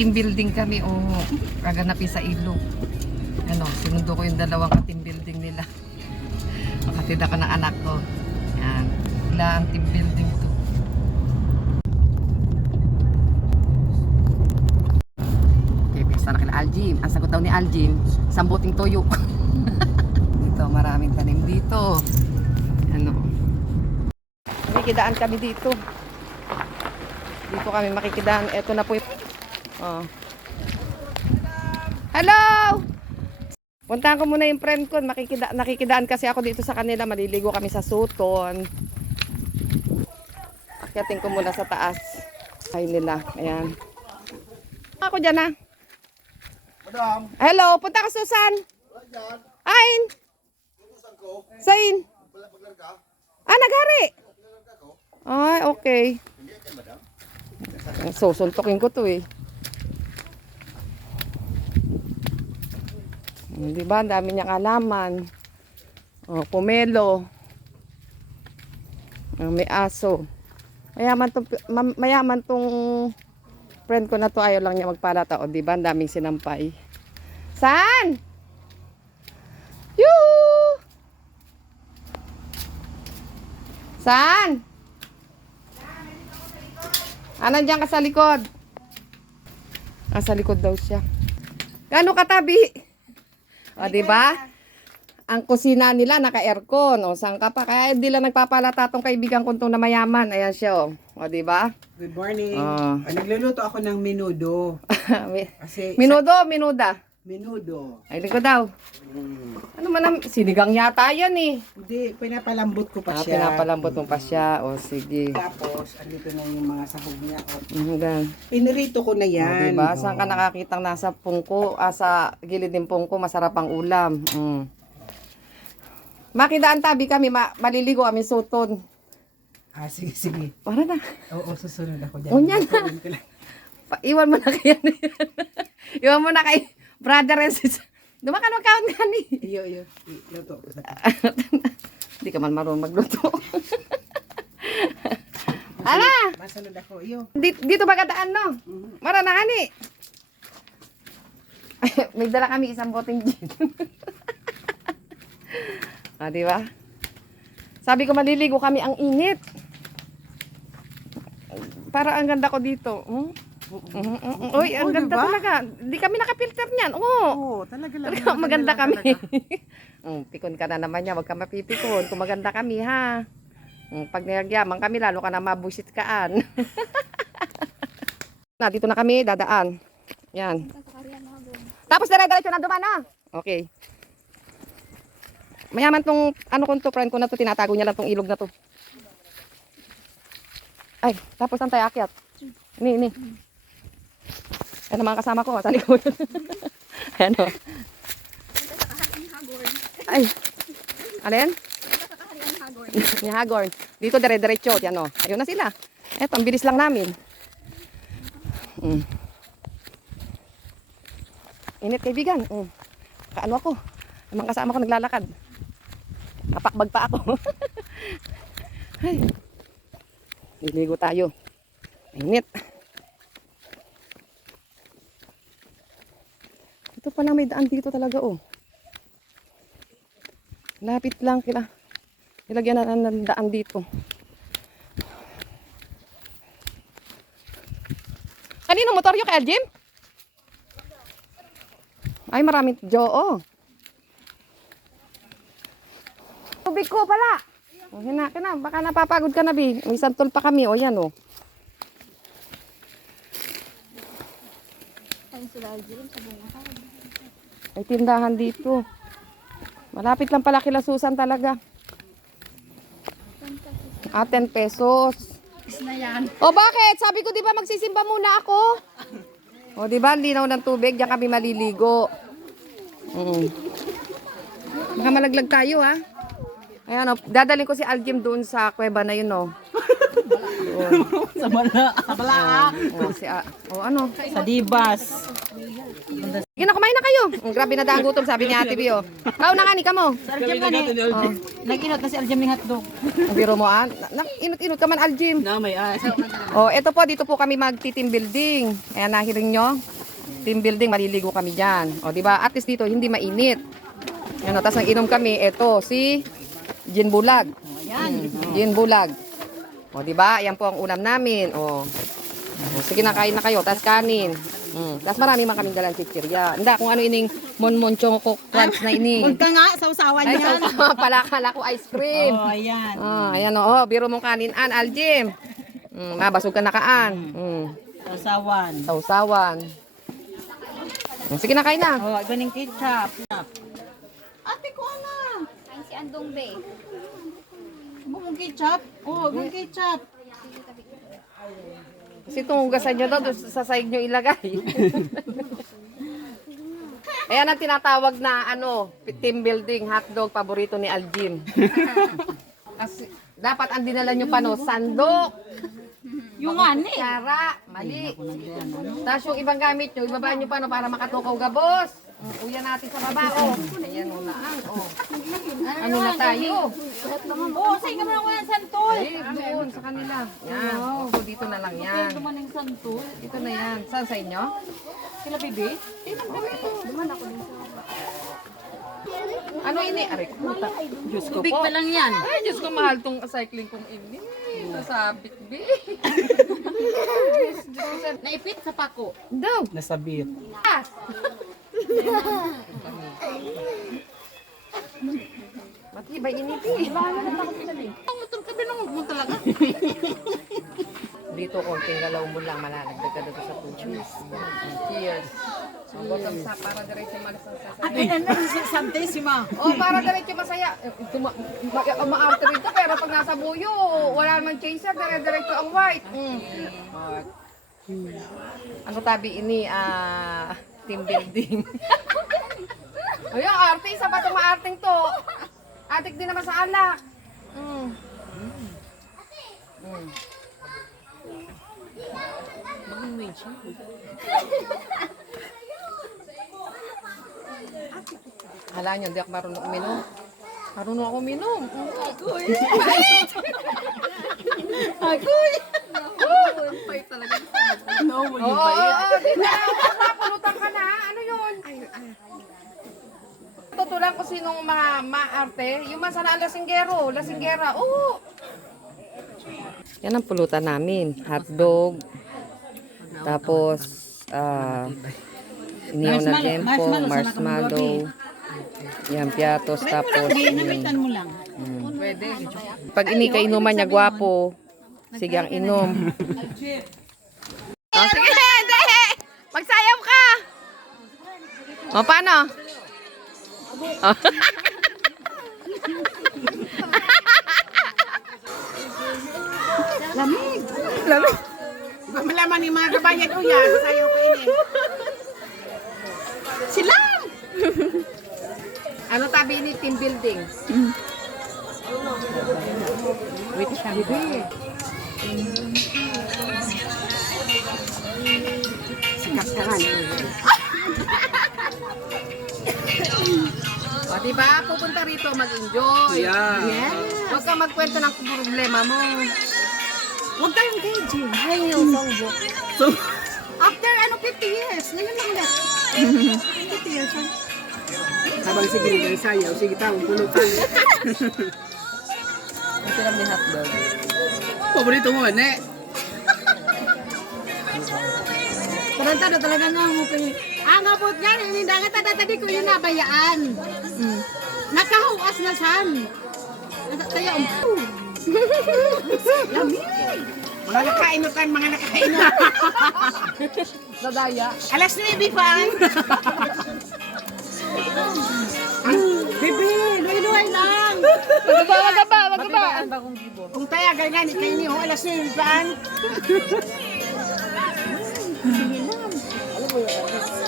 Team building kami, oh. Kaganapin sa ilog. Ano, sinundo ko yung dalawang team building nila. Kapatid ako ng anak ko. Yan. Sila ang team building to. Okay, pesta na kila Aljim. Ang sagot daw ni Aljim, sambuting toyo. dito, maraming tanim dito. Ano. Makikidaan kami dito. Dito kami makikidaan. Ito na po yung... Oh. Hello! Puntahan ko muna yung friend ko. Makikida, nakikidaan kasi ako dito sa kanila. Maliligo kami sa Suton. Akyatin ko muna sa taas. Ay nila. Ayan. Ako dyan ah. Madam, Hello, punta ka Susan. Ain. Sain. Ah, ko. Ay, okay. Susuntokin ko to eh. Di ba? Dami niyang alaman. Oh, pomelo. Ah, may aso. Mayaman tong, ma- mayaman tong friend ko na to. Ayaw lang niya magpalata. O, di ba? Ang daming sinampay. Saan? Yoo! Saan? Ah, nandiyan ka sa likod. Ah, sa likod daw siya. Gano'ng katabi? O, di ba? Ang kusina nila naka-aircon. O, saan ka pa? Kaya hindi lang nagpapalata tong kaibigan ko itong na mayaman. Ayan siya, o. O, di ba? Good morning. Ah. Ah, nagluluto ako ng menudo. Kasi minudo, minuda. Menudo. Ay, likod daw. Mm. Ano man ang sinigang yata yan eh. Hindi, pinapalambot ko pa Ah, siya. pinapalambot mo pa siya. O, sige. Tapos, andito na yung mga sahog niya. O, Hanggang. pinirito ko na yan. diba? Saan ka nakakitang nasa pungko, ah, sa gilid ng pungko, masarap ang ulam. Mm. Makidaan tabi kami, ma- maliligo kami suton. Ah, sige, sige. Para na. Oo, susunod ako dyan. O, yan na. Ko iwan mo na kay ano yan. iwan mo na kay brother and sister. Dumakan mag-count ka ni. Iyo, iyo. Luto Hindi ka man marunong magluto. Ala! Masunod ako. Iyo. Dito, dito ba kadaan, no? Mara na kani. May dala kami isang boteng gin. ah, di ba? Sabi ko maliligo kami ang init. Para ang ganda ko dito. Hmm? Uy, ang Oh, ganda diba? talaga. Di kami nakapilter niyan. Oo. Oo, talaga lang. Talaga, maganda kami. Mm, pikon ka na naman niya, wag ka mapipikon. Kung maganda kami, ha? Mm, Pag niyagyaman kami, lalo ka na mabusit kaan. na, dito na kami, dadaan. Yan. Tapos dire-diretso na duman, na. Okay. Mayaman tong, ano kung to, friend ko na to, tinatago niya lang tong ilog na to. Ay, tapos tayo akyat? Ni, ni. Ano mga kasama ko, sa likod. ano? Ay. Alin? Ni Hagorn. Dito dire-diretso. Yan o. Ayun na sila. Eto, ang bilis lang namin. Mm. Init kaibigan. Mm. Kaano ako? Ang kasama ko naglalakad. Napakbag pa ako. Ay. Liligo tayo. Init. Ito pa lang may daan dito talaga oh. Lapit lang kila. Nilagyan na ng daan dito. Kanino motor yung kay Jim? Ay, maraming Jo, oh. Tubig ko pala. Oh, hina, na, baka napapagod ka na, Bi. May santol pa kami, oh, yan, oh. Ay, tindahan dito. Malapit lang pala kila Susan talaga. Ah, 10 pesos. O bakit? Sabi ko di ba magsisimba muna ako? O di ba linaw ng tubig, diyan kami maliligo. Mm. Baka malaglag tayo ha. Ayan o, dadalhin ko si Aljim doon sa kuweba na yun o. Sa bala. Sa bala. Oh, si, ah, oh, ano? Sa Dibas. Sige na, kumain na kayo. Mm, grabe na daang gutom, sabi ni Ate Bio. Kao na nga ni kamo. Sa Aljam ka ni. Oh, Nag-inot na si Aljam ng hotdog. ang biro mo, ah. Na, inut-inut ka man, Aljim. Na may as. Oh, eto po, dito po kami mag-team building. Ayan, nahiring nyo. Team building, maliligo kami dyan. O, di ba? At least dito, hindi mainit. Yan, o, tapos ang inom kami, eto, si Gin Bulag. Yan. Gin Bulag. O, di ba? Yan po ang ulam namin. O, o sige na, kain na kayo. Tapos kanin. Mm. Tapos marami man kaming dalang chichirya. Hindi, kung ano ining monmonchong ko crunch na ini. Huwag ka nga, sausawan Ay, yan. sa pala, kala ko ice cream. Oh, ayan. Ah, ayan o. Oh, biro mong kanin an, Aljim. Mm, mabasog ka na kaan. Mm, Sausawan. sausawan. Mm, sige na, kain na. Oh, ng ketchup. Ate ko ana. Ay, si Andong Bay. Bukong ketchup. Oh, bukong ketchup. Kasi itong hugasan nyo daw, sa side nyo ilagay. Ayan ang tinatawag na ano, team building, hotdog, paborito ni Aljim. Kasi dapat ang dinala nyo pa no, sandok, Yung ani. Sara, mali. Tapos yung ibang gamit nyo, ibaba nyo pa no, para makatukaw gabos. Uyan natin sa baba, oh. Ayan, oh, laang, oh. Ano na tayo? Oh, say ka man wala santol. Eh, doon sa kanila. Yan. Oh, dito na lang yan. Duman ng santol. Ito na yan. Saan sa inyo? Sila bibi? Ano ini? Aray, puta. Diyos ko Tubig po. pa lang yan. Ay, Diyos ko, mahal tong cycling kong ini. Nasabit, bi. Naipit sa pako. Daw. Nasabit. Ah. Matibay initi. Ang motor ka binong mo talaga. Dito, konting galaw mo lang, malalagdag ka dito sa tubig. Cheers. So, bottom sa para diretso malas ang sasaya. Ate na na something si ma. Oh, para diretso masaya. Eh, ma, maarte rito, pero pag nasa buyo, wala naman chaser, dire-diretso ang white. Mm. Ano tabi ini, ah, team building. Ayun, arte, isa pa itong maarting to. Atik din naman sa alak. Mm. Mm. Hala nyo, hindi ako marunong uminom. Marunong ako uminom. Agoy! Agoy! Pay talaga. No, Oo, oo, oo, di na. Napulutan ka na. Ano yun? Tutulan ko sinong mga maarte. Yung masana lasinggero, lasinggera. Oo. Yan ang pulutan namin. Hotdog. Tapos, ah, inihaw na Marshmallow, tempo, marshmallow sa marshmallow. Yan, piatos. Tapos, Namitan mo lang. pag ini kainuman niya gwapo, sige ang inom. Oh, sige, hindi. Magsayaw ka. O, paano? Oh. Lamig. Lamig. Malaman ni mga kabayan ko yan. Sayo ko ini. Sila! Ano tabi ni team building? Wait siya. Sikat ka nga. O, diba? Pupunta rito mag-enjoy. Yeah. Huwag kang magkwento ng problema mo. Huwag kayong engaging. Ay, yung songbook. After ano 50 years, ngayon lang ulit. 50 years. ah. Habang sige rin sayaw, sige taong pulog ka. Ito lang ni hotdog. Paborito mo, ne? Taranta na talaga nga mo kay... Ang abot nga, hindi nga tada tadi ko yun nabayaan. Mm. Nakahuas na san. Kaya um... Lamig! Mga nakainutan, mga nakainutan. Nadaya. Alas 9 pa. Bebe, luay-luay lang. Magaba, magaba, magaba. Kung tayo ganyan, kayo niyo, alas 9 pa.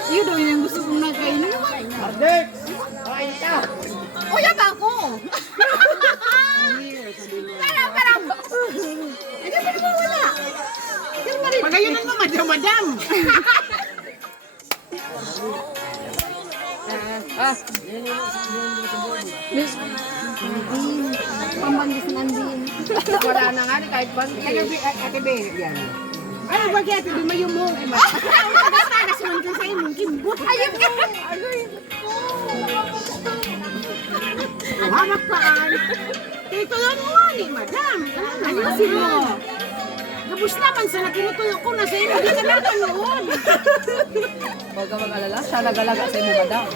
Yun daw yung gusto kong nakainin. Alex! Yan ba ako? Parang, parang. Hindi pa naman wala. yung madam. Ah, Pambanggis ng andin. wala na nga ni kahit banti. Ate Be, yan. Ano ba kaya ate Be, mayo mo? Basta nasuman ka sa imong kimbot. Ayun ka. Hamak paan. Ito lang mo ni madam. Ano sino? Gabus naman sa nakinutuyo ko na sa imo. Di ka na manood. Huwag ka mag-alala, siya nagalaga sa imo madam.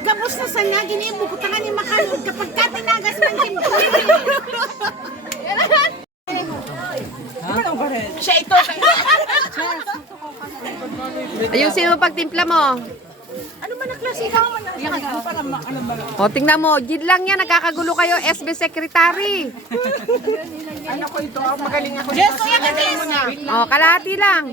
Gabus na sa nga ginimo ko tangan ni makalod kapag ka tinagas man kimbot. Siya ito. Ayusin mo pagtimpla mo. O, tingnan mo. Jid lang yan. Nagkakagulo kayo. SB Secretary. Ano ko ito? Magaling ako. Yes, kuya na. O, kalahati lang.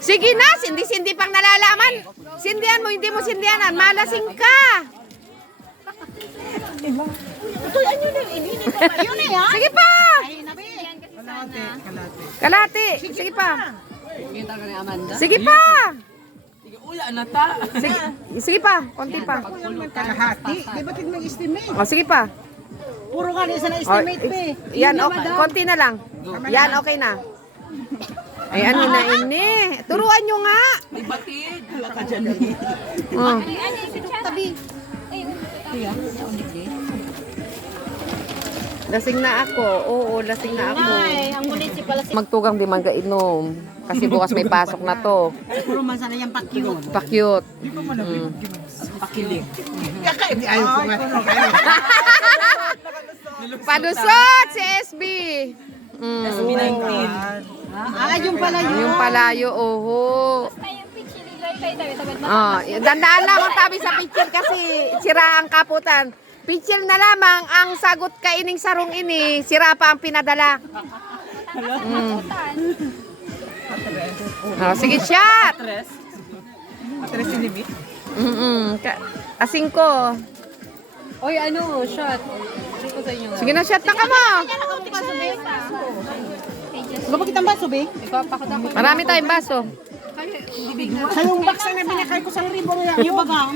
Sige na. Sindi-sindi pang nalalaman. Sindihan mo. Hindi mo sindihanan. Malasing ka. Ito, yan yun. Ininin ko pa. Yun eh, ha? Sige pa. Ay, nabi. Kalahati. Sige pa. Sige pa. Sige, sige pa. Konti pa. Kalahati. Di ba tignan estimate? O, sige pa. Puro ka na isa na estimate, i- be. yan, okay. Konti na lang. Yan, okay na. Ay, ano na ini. Turuan nyo nga. Oh. Tabi. Lasing na ako. Oo, lasing na ako. Ay, ang si si Magtugang di man kainom. Kasi bukas may pasok na to. Puro man sana yung pakyut. Pa-cute. Mm. Ayaw ko nga. Padusot si SB. Mm. Ah, yung pala yun. Yung palayo, oho. Ah, dandaan lang ang tabi sa picture kasi sira ang kaputan. Picture na lamang ang sagot ka ining sarong ini, sira pa ang pinadala. Mm. Oh, sige, shot! Atres sinibit. Mm-mm. Ka- Asing ko. Oy, ano, shot. Shot ko sa inyo. Sige na, shot na ka mo. Gabag kitang baso, be? Marami tayong baso. Sa yung box na binakay ko sa ribong yan. Yung baga.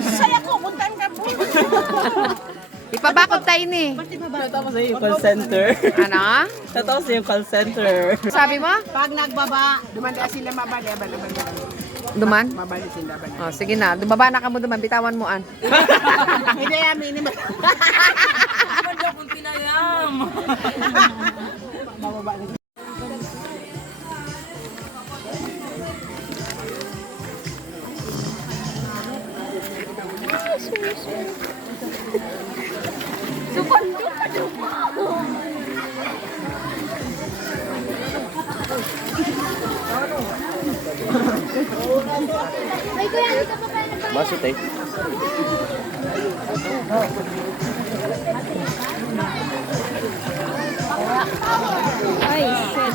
Saya ko, kuntaan ka po. Ipabakot tayo ni. Tatapos sa yung call center. Ano? Tatapos sa yung call center. Sabi mo? Pag nagbaba, dumanda sila mabali, abal, abal, abal. Duman? Mabali sila, abal. Oh, sige na. Dumaba na ka mo duman. Bitawan mo an. Hindi, amin, naman. Ay, kuya, hindi ka pa pala nagbayad. Tayo. Ay, shit.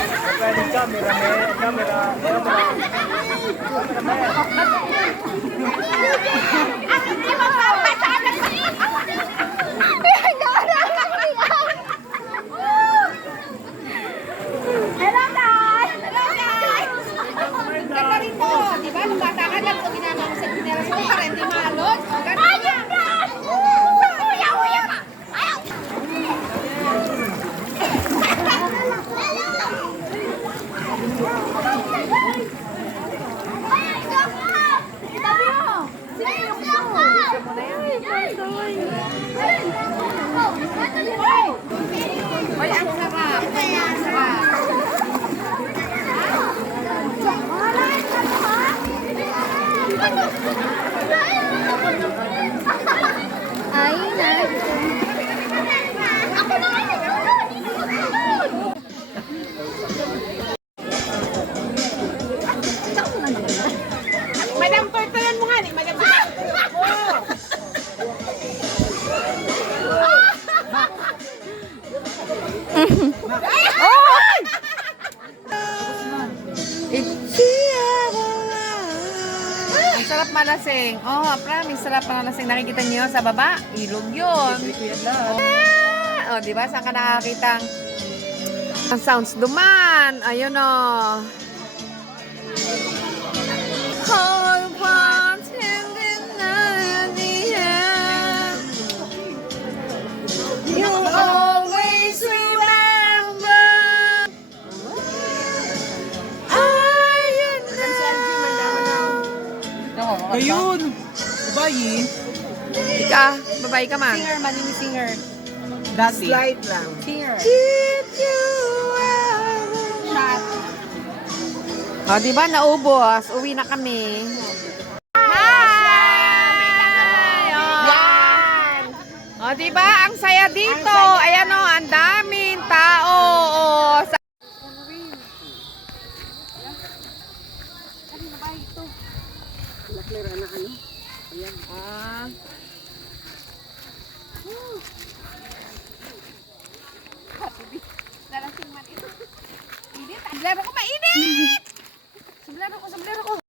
camera man, camera, camera man. Promise, sarap na lasing. Nakikita niyo sa baba? Ilog yun. Ah, oh, di ba? Saan ka nakakita? Ang sounds duman. Ayun oh. Bayi. Ika, babae ka man. Singer, manini singer. Dati. Slide lang. Singer. Did you. Shot. O, di ba naubos? Uwi na kami. Hi! Yan! O, di ba? Ang saya dito. Ayan o, ang daming tao. O, sa... Ah. Sombrero ko mainit! Sombrero ko, sombrero ko.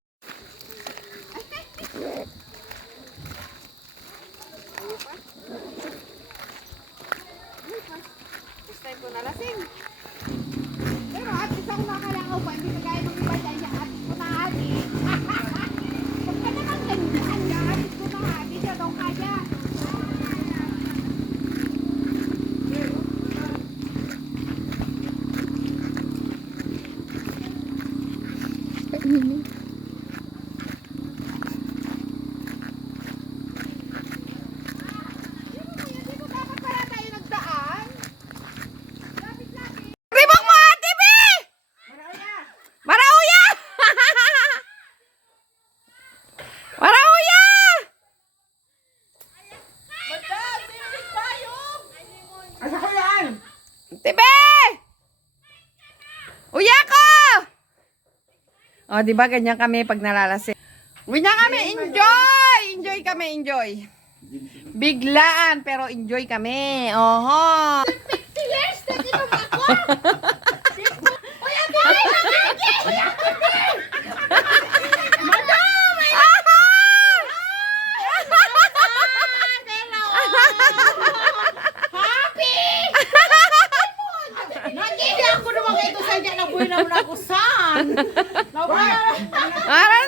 mm -hmm. O, di ba ganyan kami pag nalalasing? Uwi na kami, enjoy! Enjoy kami, enjoy. Biglaan, pero enjoy kami. Oho. years na inom ako! Nagigyan ko naman ito sa dyan. Nabuhay naman ako saan? Ara